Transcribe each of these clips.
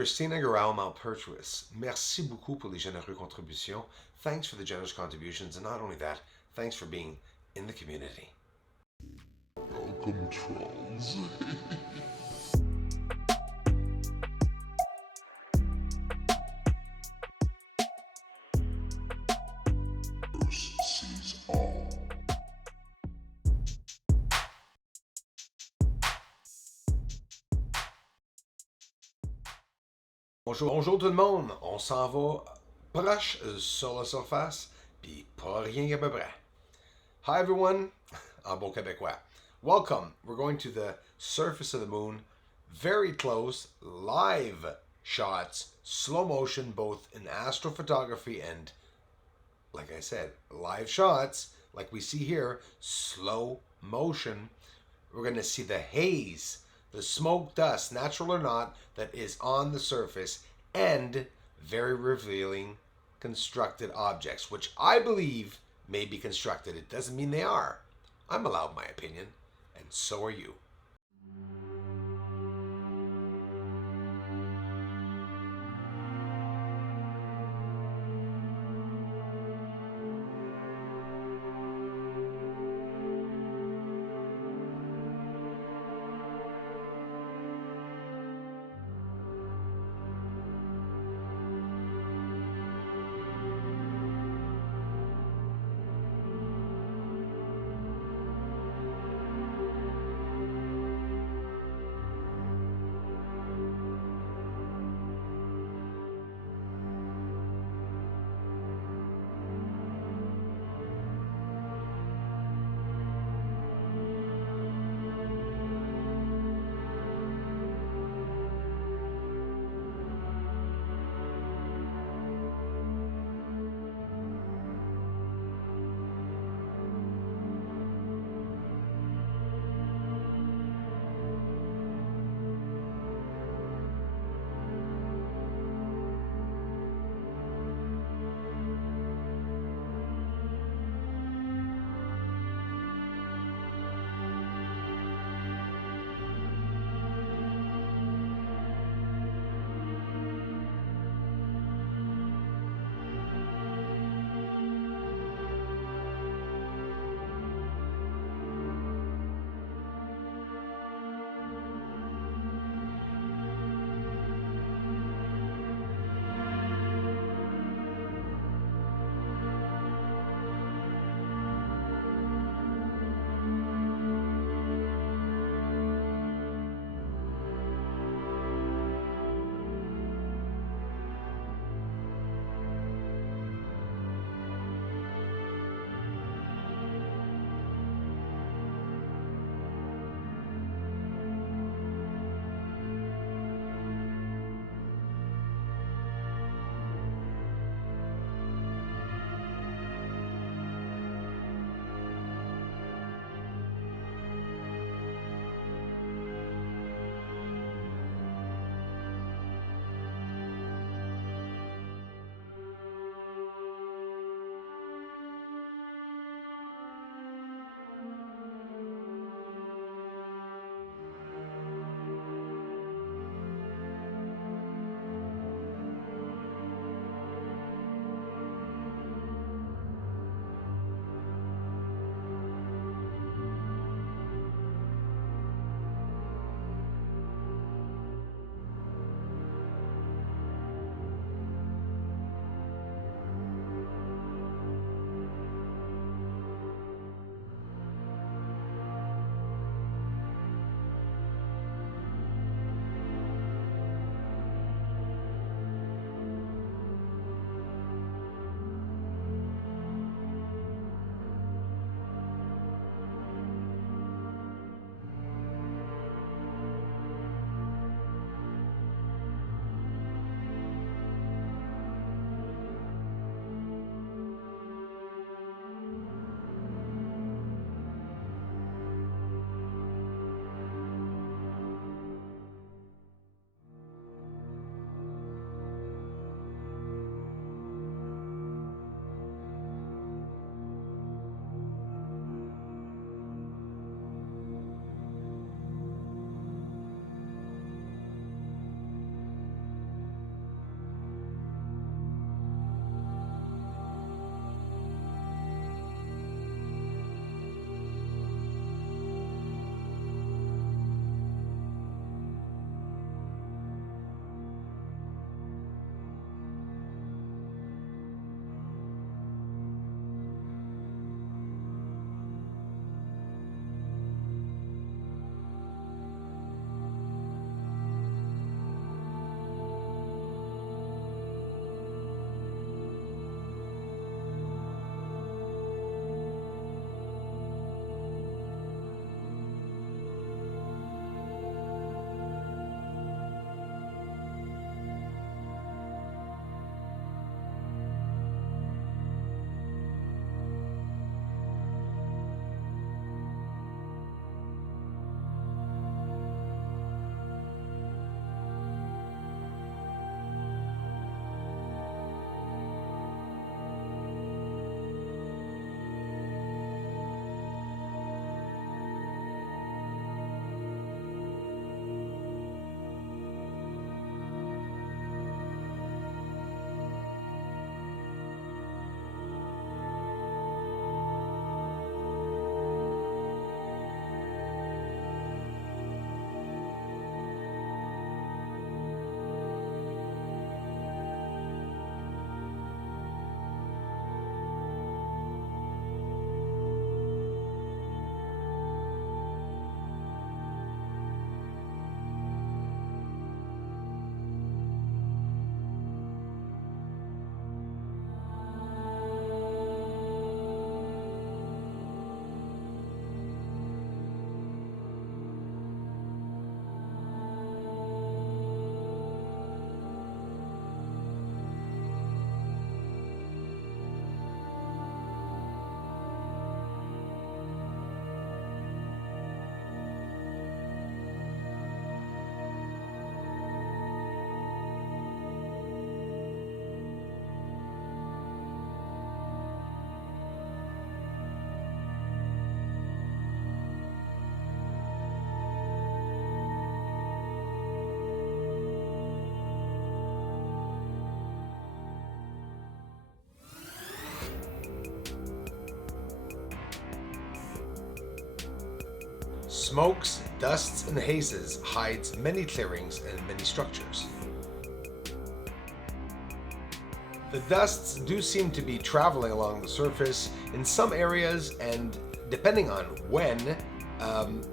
Christina Garau Malpertuis, merci beaucoup pour les généreuses contributions. Thanks for the generous contributions, and not only that, thanks for being in the community. Welcome, trolls. Sees all. Bonjour, bonjour tout le monde. On s'en va proche sur la surface, puis pas rien à peu près. Hi everyone, en bon québécois. Welcome. We're going to the surface of the moon, very close, live shots, slow motion, both in astrophotography and, like I said, live shots, like we see here, slow motion. We're going to see the haze, the smoke dust, natural or not, that is on the surface, and very revealing constructed objects, which I believe may be constructed. It doesn't mean they are. I'm allowed my opinion, and so are you. Smokes, dusts, and hazes hides many clearings and many structures. The dusts do seem to be traveling along the surface in some areas, and depending on when,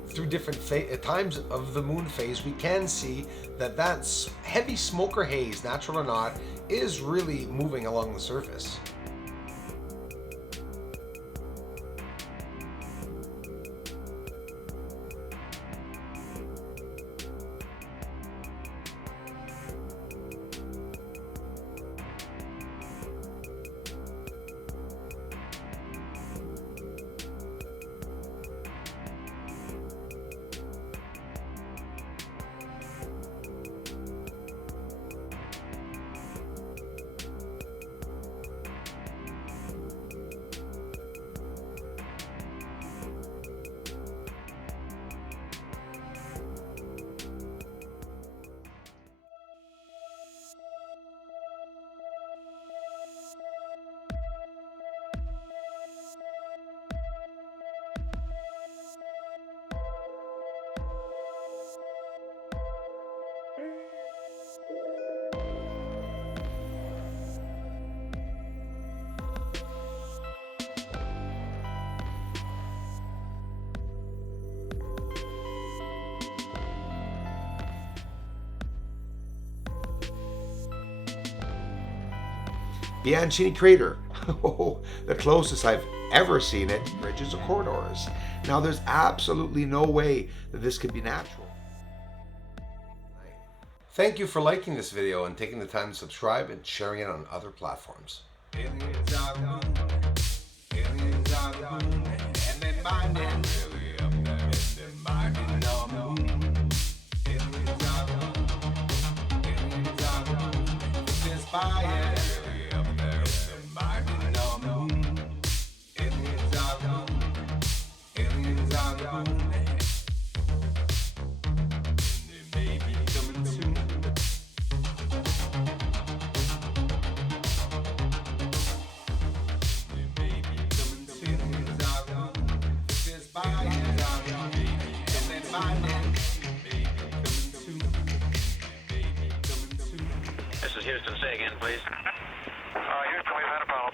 through different times of the moon phase, we can see that heavy smoke or haze, natural or not, is really moving along the surface. Bianchini crater, the closest I've ever seen it, bridges or corridors. Now there's absolutely no way that this could be natural. Thank you for liking this video and taking the time to subscribe and sharing it on other platforms. This is Houston. Say again, please. Houston, we've had a problem.